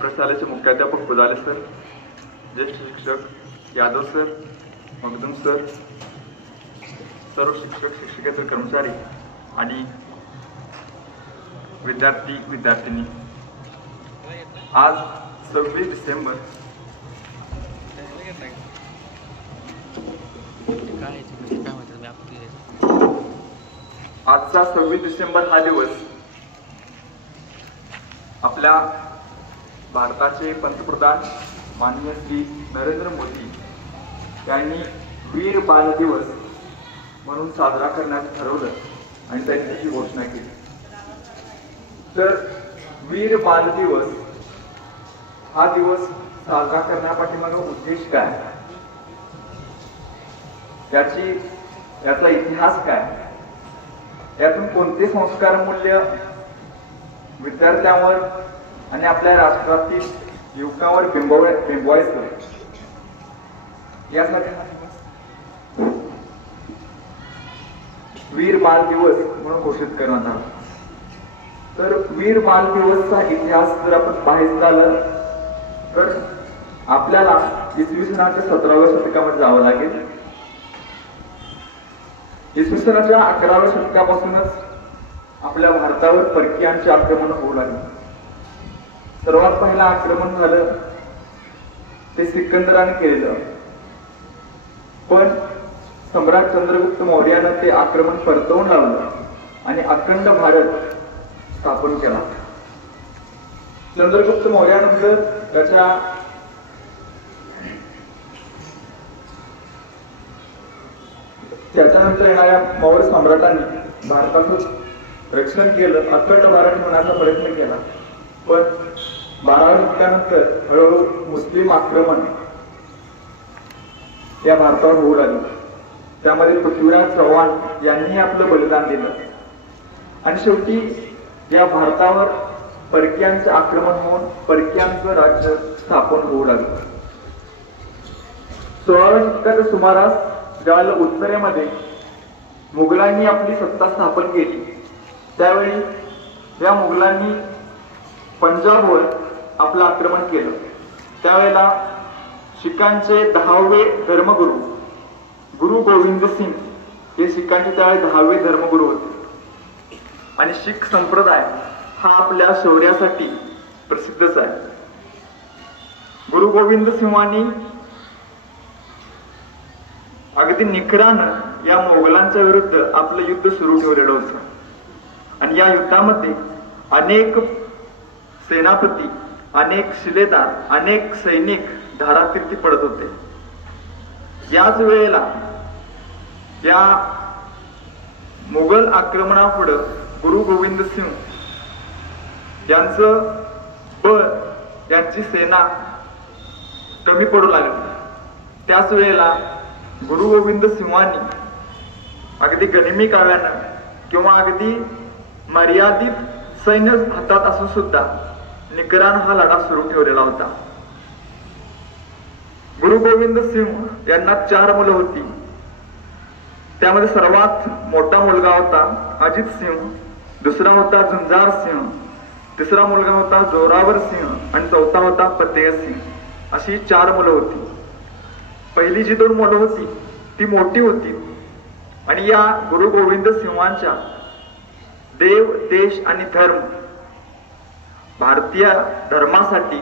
प्रशालेचे मुख्याध्यापक बुदाले सर, ज्येष्ठ शिक्षक यादव सर, मगदूम सर, सर्व शिक्षक शिक्षकेतर कर्मचारी आणि विद्यार्थी विद्यार्थिनी, आज 26 डिसेंबर आजचा 26 डिसेंबर हा दिवस आपल्या भारताचे पंतप्रधान माननीय श्री नरेंद्र मोदी यांनी वीर बाल दिवस म्हणून साजरा करण्याचं ठरवलं आणि त्यांनी ही घोषणा केली. तर वीर बाल दिवस हा दिवस साजरा करण्यापाठीमागे उद्देश काय, याचा इतिहास काय, यातून कोणते संस्कार मूल्य विद्यार्थ्यांवर आणि आपल्या राष्ट्रातील युवकांवर बिंबवायचं यासाठी वीर बाल दिवस म्हणून घोषित करण्यात आला. तर वीर बाल दिवसचा इतिहास जर आपण पाहायचं झालं तर आपल्याला इसवी सनाच्या 17व्या शतकामध्ये जावं लागेल. इसवी सनाच्या 11व्या शतकापासूनच आपल्या भारतावर परकीयांचे आक्रमण होऊ लागले. सर्वात पहिलं आक्रमण झालं ते सिकंदराने केलेलं, पण सम्राट चंद्रगुप्त मौर्यानं ते आक्रमण परतवून लावलं आणि अखंड भारत स्थापन केला. चंद्रगुप्त मौर्यानंतर त्याच्यानंतर येणाऱ्या मौर्य सम्राटांनी भारताचं रक्षण केलं, अखंड भारत होण्याचा प्रयत्न केला. पण 12व्या शतकानंतर हळूहळू मुस्लिम आक्रमण या भारतावर होऊ लागलं. त्यामध्ये पृथ्वीराज चव्हाण यांनी आपलं बलिदान दिलं आणि शेवटी या भारतावर परकीयांचे आक्रमण होऊन परकीयांचं राज्य स्थापन होऊ लागलं. 16व्या शतकाच्या सुमारास ज्यावेळेला उत्तरेमध्ये मुघलांनी आपली सत्ता स्थापन केली, त्यावेळी या मुघलांनी पंजाबवर आपलं आक्रमण केलं. त्यावेळेला शिखांचे 10वे धर्मगुरू गुरु गोविंद सिंग हे शिखांचे त्यावेळी 10वे धर्मगुरू होते आणि शीख संप्रदाय हा आपल्या शौर्यासाठी प्रसिद्धच आहे. गुरु गोविंद सिंहांनी अगदी निकरानं या मोगलांच्या विरुद्ध आपलं युद्ध सुरू ठेवलेलं होतं आणि या युद्धामध्ये अनेक सेनापती, अनेक शिलेदार, अनेक सैनिक धारातीर्थी पडत होते. याच वेळेला या मुघल आक्रमणापुढे गुरु गोविंद सिंह यांचं बळ, यांची सेना कमी पडू लागली. त्याच वेळेला गुरु गोविंद सिंहांनी अगदी गनिमी काव्यानं किंवा अगदी मर्यादित सैन्य हातात असून सुद्धा निकरान हा लढा सुरू ठेवलेला होता. गुरु गोविंद सिंह यांना 4 मुलं होती. त्यामध्ये सर्वात मोठा मुलगा होता अजित सिंह, दुसरा होता झुंजार सिंह, तिसरा मुलगा होता जोरावर सिंह आणि चौथा होता फतेह सिंह. अशी 4 मुलं होती. पहिली जी 2 मुलं होती ती मोठी होती आणि या गुरु गोविंद सिंहांच्या देव, देश आणि धर्म, भारतीय धर्मासाठी,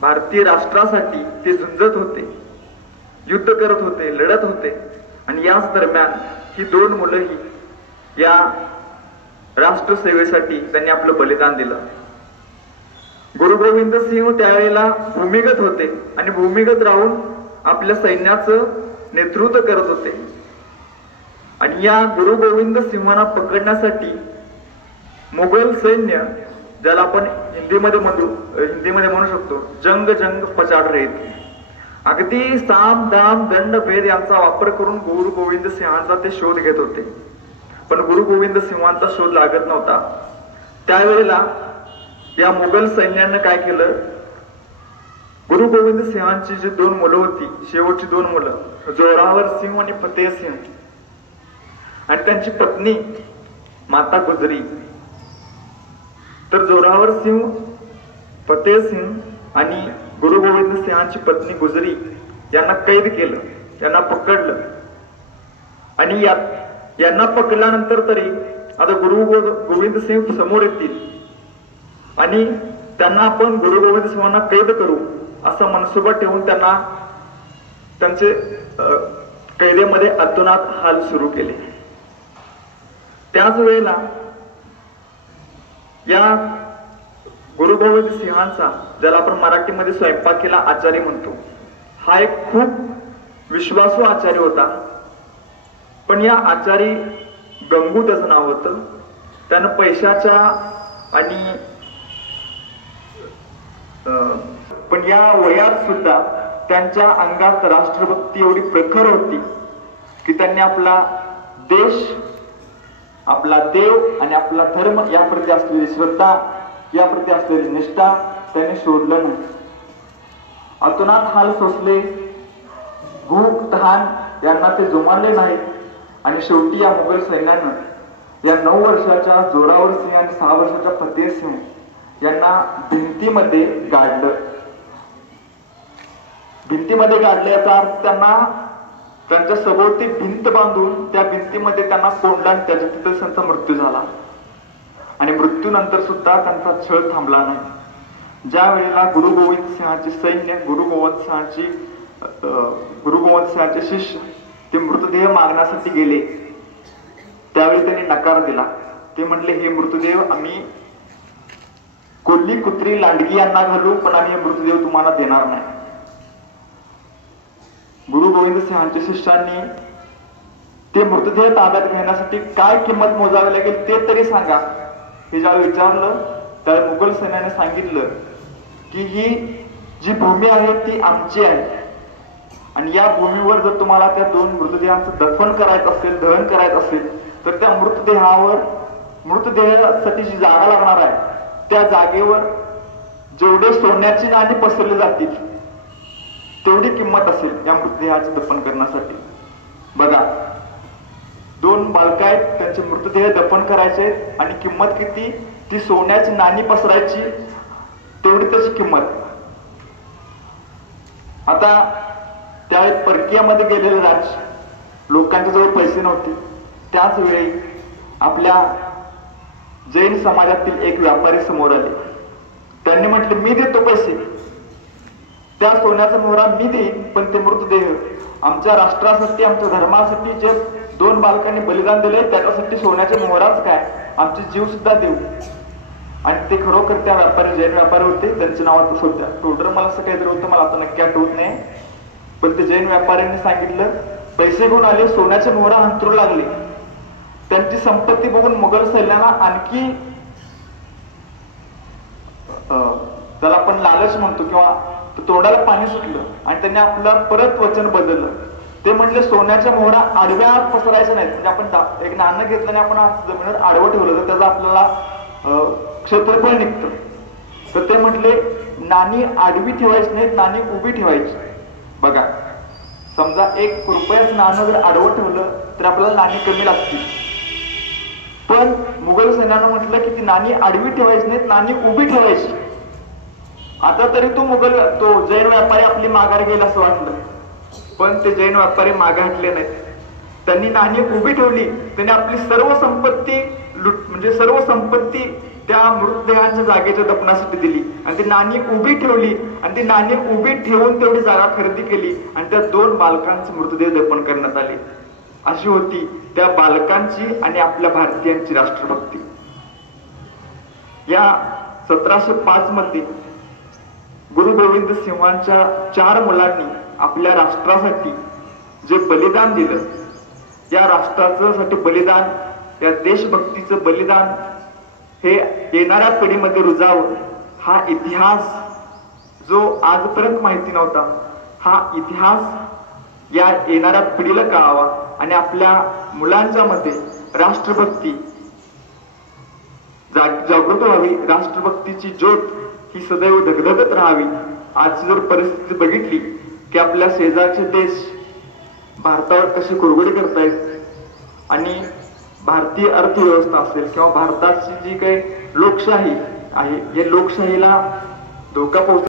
भारतीय राष्ट्रासाठी ते झुंजत होते, युद्ध करत होते, लढत होते. आणि याच दरम्यान ही 2 मुलंही या राष्ट्रसेवेसाठी त्यांनी आपलं बलिदान दिलं. गुरु गोविंद सिंह त्यावेळेला भूमिगत होते आणि भूमिगत राहून आपल्या सैन्याचं नेतृत्व करत होते. आणि या गुरु गोविंद सिंहांना पकडण्यासाठी मुघल सैन्य, ज्याला आपण हिंदीमध्ये म्हणू शकतो जंग जंग पचाड रहे थे, अगदी साम दाम दंड भेद यांचा वापर करून गुरु गोविंद सिंहांचा ते शोध घेत होते. पण गुरु गोविंद सिंहांचा शोध लागत नव्हता. त्यावेळेला या मुघल सैन्यानं काय केलं, गुरु गोविंद सिंहांची जी 2 मुलं होती, शेवटची 2 मुलं जोरावर सिंह आणि फतेह सिंह आणि त्यांची पत्नी माता गुजरी. तर जोरावर सिंह फतेहसिंग आणि गुरु गोविंद सिंहांची पत्नी गुजरी यांना कैद केलं, यांना पकडलं. आणि यांना पकडल्यानंतर तरी आता गुरु गोविंद सिंह समोर येतील आणि त्यांना आपण गुरु गोविंद सिंहांना कैद करू असा मनसुबा ठेवून त्यांना त्यांचे कैदेमध्ये अतोनात हाल सुरू केले. त्याच वेळेला या गुरु गोविंद सिंहांचा, ज्याला आपण मराठीमध्ये स्वयंपाकीला आचारी म्हणतो, हा एक खूप विश्वासू आचारी होता. पण या आचारी गंगू त्याचं नाव होतं. त्यानं पैशाच्या आणि पण या वयात सुद्धा त्यांच्या अंगात राष्ट्रभक्ती एवढी प्रखर होती की त्यांनी आपला देश, आपला देव आणि आपला धर्म याप्रती असलेली श्रद्धा, याप्रती असलेली निष्ठा त्यांनी सोडलं नाही. अतोनात हाल सोसले, भूक तहान यांना ते जुमानले नाहीत. आणि शेवटी या मुघल सैन्यानं या 9 वर्षाच्या जोरावर सिंह आणि 6 वर्षाच्या फतेहसिंग यांना भिंतीमध्ये गाडलं. भिंतीमध्ये गाडलं याचा अर्थ त्यांना त्यांच्या सभोवती भिंत बांधून त्या भिंतीमध्ये त्यांना कोंडलं आणि त्याच्या तिथेच त्यांचा मृत्यू झाला. आणि मृत्यूनंतर सुद्धा त्यांचा छळ थांबला नाही. ज्या वेळेला गुरु गोविंद सिंहाचे सैन्य, गुरु गोविंद सिंहाचे शिष्य ते मृतदेह मागण्यासाठी गेले, त्यावेळी त्यांनी नकार दिला. ते म्हणले, हे मृतदेह आम्ही कोल्ही, कुत्री, लांडगी यांना घालू, पण आम्ही हे मृतदेह तुम्हाला देणार नाही. गुरु गोविंद सिंहांच्या शिष्यांनी ते मृतदेह ताब्यात घेण्यासाठी काय किंमत मोजावी लागेल ते तरी सांगा हे ज्यावेळी विचारलं, त्यावेळी मुघल सैन्याने सांगितलं की ही जी भूमी आहे ती आमची आहे आणि या भूमीवर जर तुम्हाला त्या 2 मृतदेहांचं दफन करायचं असेल, दहन करायचं असेल, तर त्या मृतदेहासाठी जी जागा लागणार आहे त्या जागेवर जेवढे सोन्याची नाणी पसरली जातील तेवढी किंमत असेल या मृतदेहाचे दफन करण्यासाठी. बघा, 2 बालक आहेत, त्यांचे मृतदेह दफन करायचे आणि किंमत किती? ती सोन्याची नाणी पसरायची तेवढी त्याची किंमत. आता त्यावेळी परकीयामध्ये गेलेले राज, लोकांच्या जवळ पैसे नव्हते. त्याच वेळी आपल्या जैन समाजातील एक व्यापारी समोर आले. त्यांनी म्हटले, मी देतो पैसे, त्या सोन्याचा मोहरा मी देईन, पण ते मृतदेह आमच्या राष्ट्रासाठी, आमच्या धर्मासाठी जे 2 बालकांनी बलिदान दिले त्याच्यासाठी सोन्याचे मोहराच काय, आमचे जीव सुद्धा देऊ. आणि ते खरोखर त्या व्यापारी, जैन व्यापारी होते, त्यांचे नाव आता सध्या टोडर मला असं काहीतरी होतं, मला आता नक्की आठवत नाही. पण ते जैन व्यापाऱ्यांनी सांगितलं, पैसे घेऊन आले, सोन्याचे मोहरा अंतरू लागले. त्यांची संपत्ती बघून मुघल सैन्याला आणखी त्याला आपण लालच म्हणतो किंवा तोंडाला पाणी सुटलं आणि त्यांनी आपलं परत वचन बदललं. ते म्हणले, सोन्याच्या मोहरा आडव्या पसरायच्या नाहीत. म्हणजे आपण एक नाणं घेतलं आणि आपण जमिनीवर आडवं ठेवलं तर त्याचं आपल्याला क्षेत्रफळ निघतं. तर ते म्हटले, नाणी आडवी ठेवायची नाहीत, नाणी उभी ठेवायची. बघा, समजा 1 रुपयाचं नाणं जर आडवं ठेवलं तर आपल्याला नाणी कमी लागतील. पण मुघल सैन्यानं म्हटलं की ती नाणी आडवी ठेवायची नाहीत, नाणी उभी ठेवायची. आता तरी तो जैन व्यापारी आपली माघार घेईल असं वाटलं, पण ते जैन व्यापारी मागे हटले नाहीत. त्यांनी नाणी उभी ठेवली. त्यांनी आपली सर्व संपत्ती म्हणजे सर्व संपत्ती त्या मृतदेहांच्या जागेच्या दफनासाठी दिली आणि ती नाणी उभी ठेवली. आणि ती नाणी उभी ठेवून तेवढी जागा खरेदी केली आणि त्या 2 बालकांचे मृतदेह दफन करण्यात आले. अशी होती त्या बालकांची आणि आपल्या भारतीयांची राष्ट्रभक्ती. या 1705 मध्ये गुरु गोविंद सिंहांच्या 4 मुलांनी आपल्या राष्ट्रासाठी जे बलिदान दिलं, या राष्ट्रासाठी बलिदान, या देशभक्तीचं बलिदान हे येणाऱ्या पिढीमध्ये रुजावं. हा इतिहास जो आजपर्यंत माहिती नव्हता, हा इतिहास या येणाऱ्या पिढीला कळावा आणि आपल्या मुलांच्या मध्ये राष्ट्रभक्ती जागृत व्हावी. राष्ट्रभक्तीची ज्योत ही सदैव धगधगत राहावी. आजची जर परिस्थिती बघितली की आपल्या शेजारचे देश भारतावर कशी कुरघोडी करतायत आणि भारतीय अर्थव्यवस्था असेल किंवा भारताची जी काही लोकशाही आहे, या लोकशाहीला धोका पोहोच